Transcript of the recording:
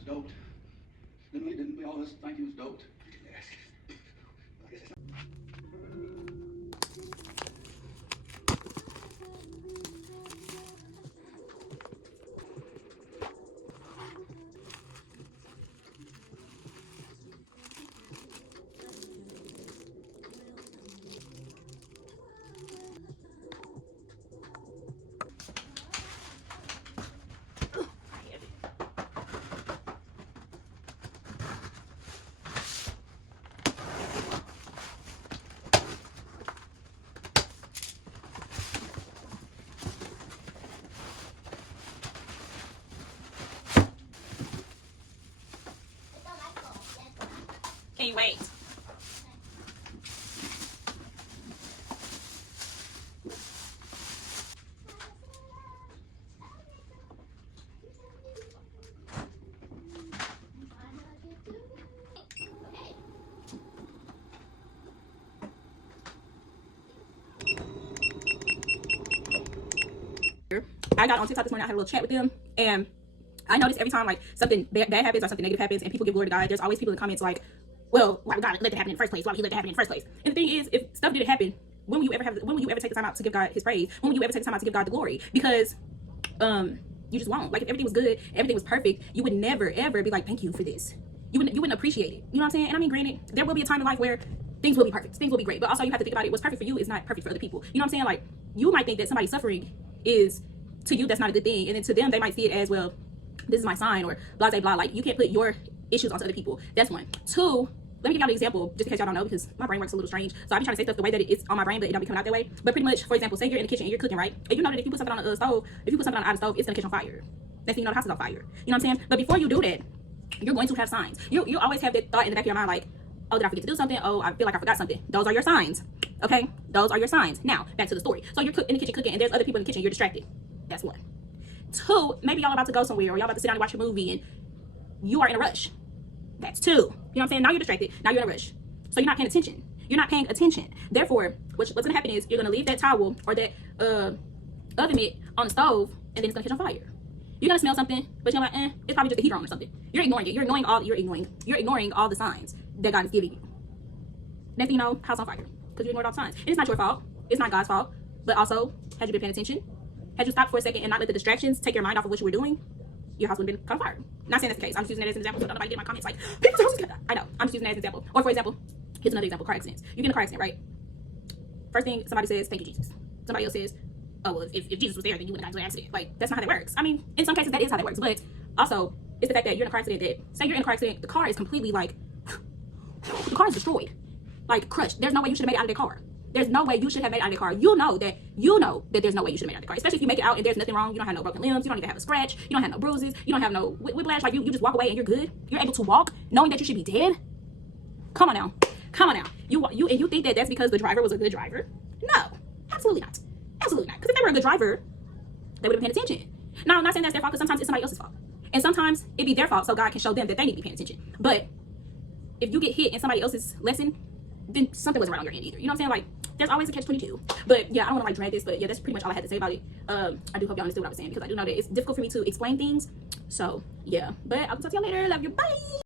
was doped. Didn't we all think he was doped? Can you wait? I got on TikTok this morning. I had a little chat with them, and I noticed every time like something bad happens or something negative happens and people give glory to God, there's always people in the comments like, well, why would God let it happen in the first place? Why would he let it happen in the first place? And the thing is, if stuff didn't happen, when will you ever take the time out to give God his praise? When will you ever take the time out to give God the glory? Because you just won't. Like, if everything was good, everything was perfect, you would never ever be like, thank you for this. You wouldn't appreciate it. You know what I'm saying? And I mean, granted, there will be a time in life where things will be perfect, things will be great, but also you have to think about it. What's perfect for you is not perfect for other people. You know what I'm saying? Like, you might think that somebody's suffering is, to you, that's not a good thing, and then to them they might see it as, well, this is my sign, or blah blah blah. Like, you can't put your issues onto other people. That's one. Two, let me give y'all an example, just in case y'all don't know, because my brain works a little strange, so I be trying to say stuff the way that it's on my brain, but it don't be coming out that way. But pretty much, for example, say you're in the kitchen and you're cooking, right? And you know that if you put something on the stove, if you put something on the stove, it's gonna catch on fire. Next thing you know, the house is on fire. You know what I'm saying? But before you do that, you're going to have signs. You always have that thought in the back of your mind, like, oh, did I forget to do something? Oh, I feel like I forgot something. Those are your signs. Okay? Those are your signs. Now, back to the story. So you're in the kitchen cooking, and there's other people in the kitchen, you're distracted. That's one. Two, maybe y'all about to go somewhere, or y'all about to sit down and watch a movie, and you are in a rush. That's two. You know what I'm saying? Now you're distracted. Now you're in a rush. So you're not paying attention. You're not paying attention. Therefore, what's going to happen is you're going to leave that towel or that oven mitt on the stove, and then it's going to catch on fire. You're going to smell something, but you're like, it's probably just the heater on or something. You're ignoring it. You're ignoring all the signs that God is giving you. Next thing you know, house on fire, because you ignored all the signs. And it's not your fault. It's not God's fault. But also, had you been paying attention, had you stopped for a second and not let the distractions take your mind off of what you were doing, your house would have been caught on fire. Not saying that's the case. I'm just using that as an example so that nobody get in my comments like, people's houses get. I know. I'm just using that as an example. Or for example, here's another example: car accidents. You get in a car accident, right? First thing somebody says, "Thank you, Jesus." Somebody else says, "Oh, well, if Jesus was there, then you wouldn't have gotten into an accident." Like, that's not how that works. I mean, in some cases that is how that works, but also it's the fact that you're in a car accident. That say you're in a car accident, the car is completely like, the car is destroyed, like crushed. There's no way you should have made it out of the car. There's no way you should have made it out of the car. You know that there's no way you should have made it out of the car. Especially if you make it out and there's nothing wrong. You don't have no broken limbs. You don't even have a scratch. You don't have no bruises. You don't have no whiplash. Like, you just walk away and you're good. You're able to walk knowing that you should be dead. Come on now. Come on now. You think that that's because the driver was a good driver? No, absolutely not. Absolutely not. Because if they were a good driver, they would have been paying attention. Now, I'm not saying that's their fault, because sometimes it's somebody else's fault. And sometimes it be their fault so God can show them that they need to be paying attention. But if you get hit in somebody else's lesson, then something wasn't right on your end either. You know what I'm saying? Like, there's always a catch-22. But yeah, I don't want to like drag this, but yeah, that's pretty much all I had to say about it. I do hope y'all understood what I was saying, because I do know that it's difficult for me to explain things. So yeah, but I'll talk to y'all later. Love you. Bye.